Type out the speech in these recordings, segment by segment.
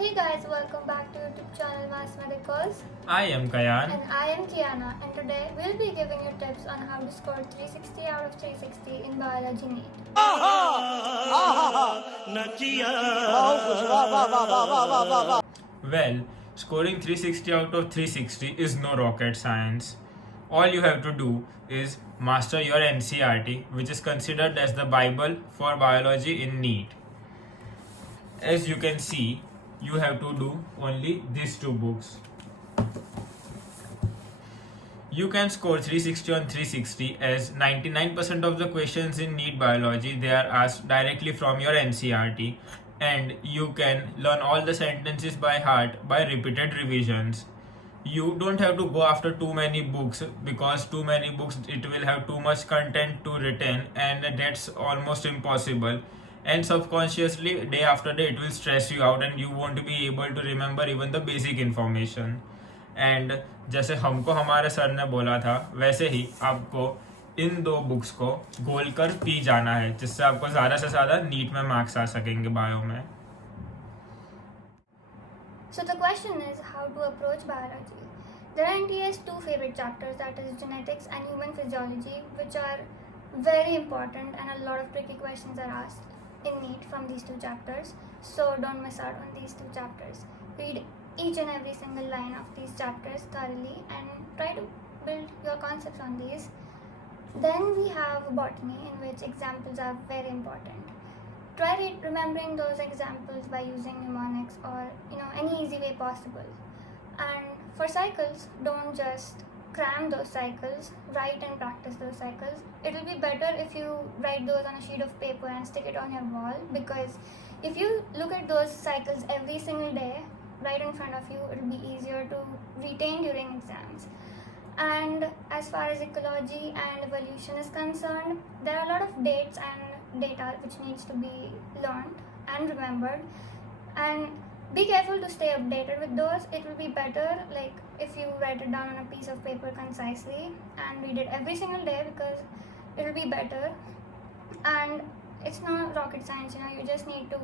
Hey guys, welcome back to YouTube channel Medicoz. I am Kayan. And I am Kiana, and today we'll be giving you tips on how to score 360 out of 360 in biology NEET. Well, scoring 360 out of 360 is no rocket science. All you have to do is master your NCERT, which is considered as the Bible for biology in NEET. As you can see, you have to do only these two books. You can score 360 on 360 as 99% of the questions in NEET biology they are asked directly from your NCERT, and you can learn all the sentences by heart by repeated revisions. You don't have to go after too many books, because too many books it will have too much content to retain, and that's almost impossible. And subconsciously day after day it will stress you out and you won't be able to remember even the basic information. And जैसे हमको हमारे sir ने बोला था वैसे ही आपको इन दो books को गोल कर पी जाना है, जिससे आपको ज़्यादा से ज़्यादा नीट में मार्क्स आ सकेंगे बायो में. So the question is how to approach biology. There are NTA's two favorite chapters, that is genetics and human physiology, which are very important, and a lot of tricky questions are asked in NEET from these two chapters. So don't miss out on these two chapters. Read each and every single line of these chapters thoroughly and try to build your concepts on these. Then we have botany, in which examples are very important. Try remembering those examples by using mnemonics or any easy way possible. And for cycles, don't just cram those cycles, write and practice those cycles. It will be better if you write those on a sheet of paper and stick it on your wall, because if you look at those cycles every single day right in front of you, it will be easier to retain during exams. And as far as ecology and evolution is concerned, there are a lot of dates and data which needs to be learned and remembered, and be careful to stay updated with those. It will be better like if you write it down on a piece of paper concisely and read it every single day, because it will be better. And it's not rocket science, you just need to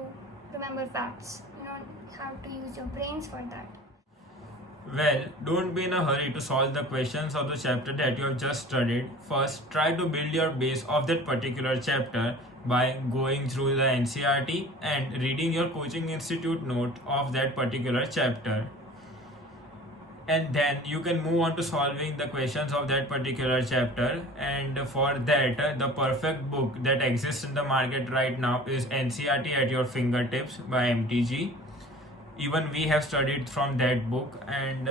remember facts. You don't have to use your brains for that. Well, don't be in a hurry to solve the questions of the chapter that you have just studied. First, try to build your base of that particular chapter by going through the NCERT and reading your coaching institute note of that particular chapter. And then you can move on to solving the questions of that particular chapter. And for that, the perfect book that exists in the market right now is NCERT at Your Fingertips by MTG. Even we have studied from that book, and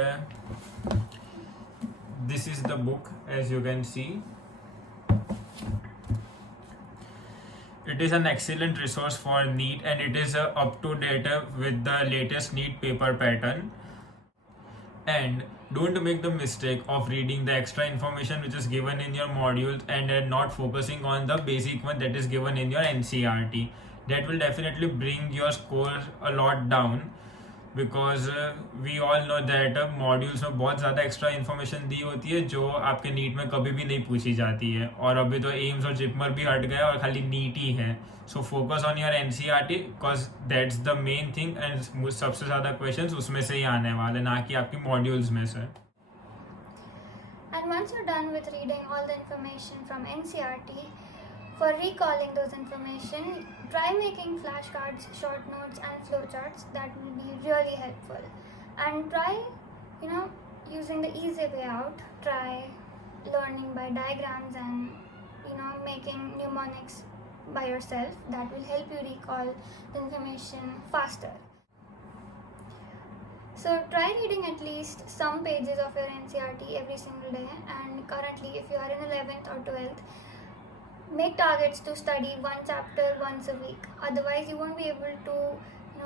this is the book, as you can see. It is an excellent resource for NEET, and it is up to date with the latest NEET paper pattern. And don't make the mistake of reading the extra information which is given in your modules and not focusing on the basic one that is given in your NCERT. That will definitely bring your score a lot down, because we all know that modules में बहुत ज़्यादा extra information दी होती है जो आपके NEET में कभी भी नहीं पूछी जाती है. और अभी तो एम्स और जिपमर भी हट गया और खाली नीट ही है. So focus on your NCERT, because that's the main thing, and सबसे ज़्यादा क्वेश्चंस उसमें से ही आने वाले, ना कि आपकी मॉड्यूल्स में से. And once you're done with reading all the information from NCERT, for recalling those information, try making flashcards, short notes and flowcharts. That will be really helpful. And try, using the easy way out. Try learning by diagrams and, making mnemonics by yourself. That will help you recall the information faster. So try reading at least some pages of your NCERT every single day. And currently, if you are in 11th or 12th, make targets to study one chapter once a week. Otherwise, you won't be able to,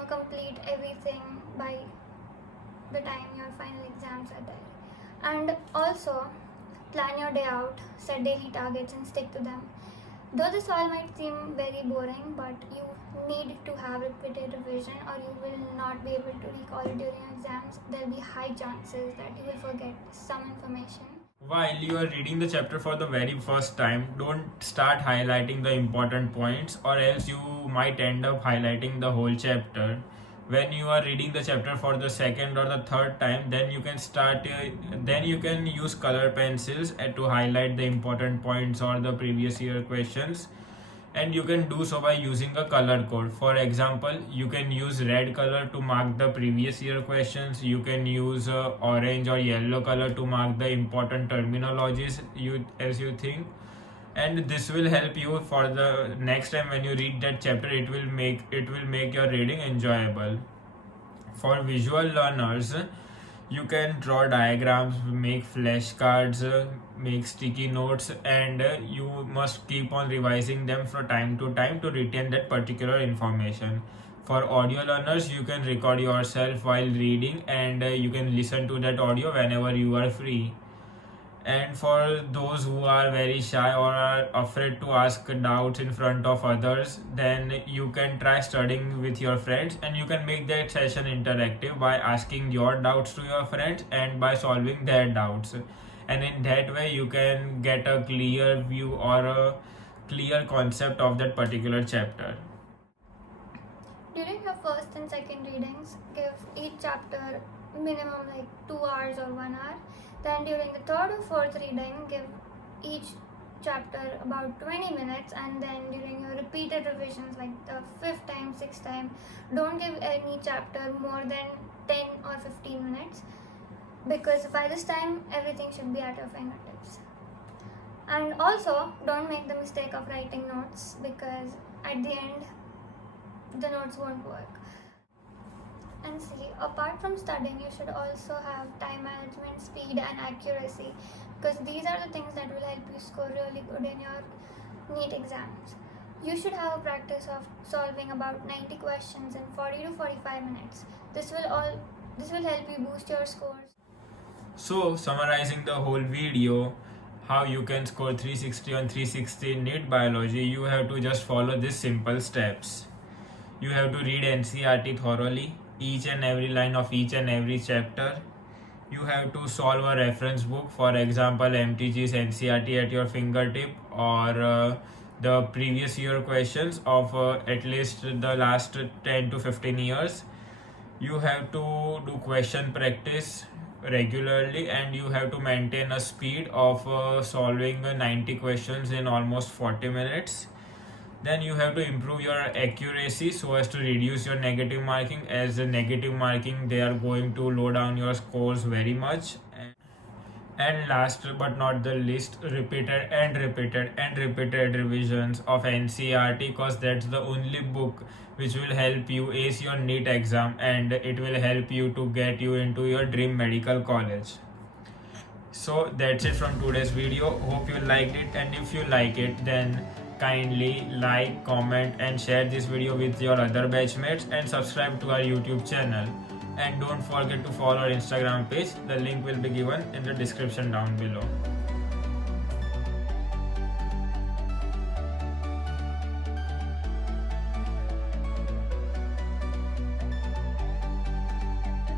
complete everything by the time your final exams are there. And also, plan your day out, set daily targets and stick to them. Though this all might seem very boring, but you need to have repeated revision or you will not be able to recall it during exams. There will be high chances that you will forget some information. While you are reading the chapter for the very first time, don't start highlighting the important points, or else you might end up highlighting the whole chapter. when you are reading the chapter for the second or the third time, then you can use color pencils to highlight the important points or the previous year questions. And you can do so by using a color code. For example, you can use red color to mark the previous year questions. You can use orange or yellow color to mark the important terminologies as you think. And this will help you for the next time when you read that chapter. It will make your reading enjoyable. For visual learners, you can draw diagrams, make flashcards, make sticky notes, and you must keep on revising them from time to time to retain that particular information. For audio learners, you can record yourself while reading, and you can listen to that audio whenever you are free. And for those who are very shy or are afraid to ask doubts in front of others, then you can try studying with your friends, and you can make that session interactive by asking your doubts to your friends and by solving their doubts. And in that way, you can get a clear view or a clear concept of that particular chapter. During your first and second readings, give each chapter minimum like 2 hours or 1 hour. Then during the third or fourth reading, give each chapter about 20 minutes, and then during your repeated revisions like the 5th time, 6th time, don't give any chapter more than 10 or 15 minutes, because by this time everything should be at your fingertips. And also don't make the mistake of writing notes, because at the end the notes won't work. And see, apart from studying, you should also have time management, speed and accuracy, because these are the things that will help you score really good in your NEET exams. You should have a practice of solving about 90 questions in 40 to 45 minutes. This will help you boost your scores. So, summarizing the whole video, how you can score 360 on 360 in NEET biology, you have to just follow these simple steps. You have to read NCERT thoroughly, each and every line of each and every chapter. You have to solve a reference book, for example MTG's NCERT at your fingertip, or the previous year questions of at least the last 10 to 15 years. You have to do question practice regularly, and you have to maintain a speed of solving 90 questions in almost 40 minutes. Then you have to improve your accuracy so as to reduce your negative marking, as the negative marking, they are going to low down your scores very much. And last but not the least, repeated revisions of NCERT, because that's the only book which will help you ace your NEET exam, and it will help you to get you into your dream medical college. So that's it from today's video. Hope you liked it, and if you like it, then kindly like, comment and share this video with your other batchmates, and subscribe to our YouTube channel. And don't forget to follow our Instagram page. The link will be given in the description down below.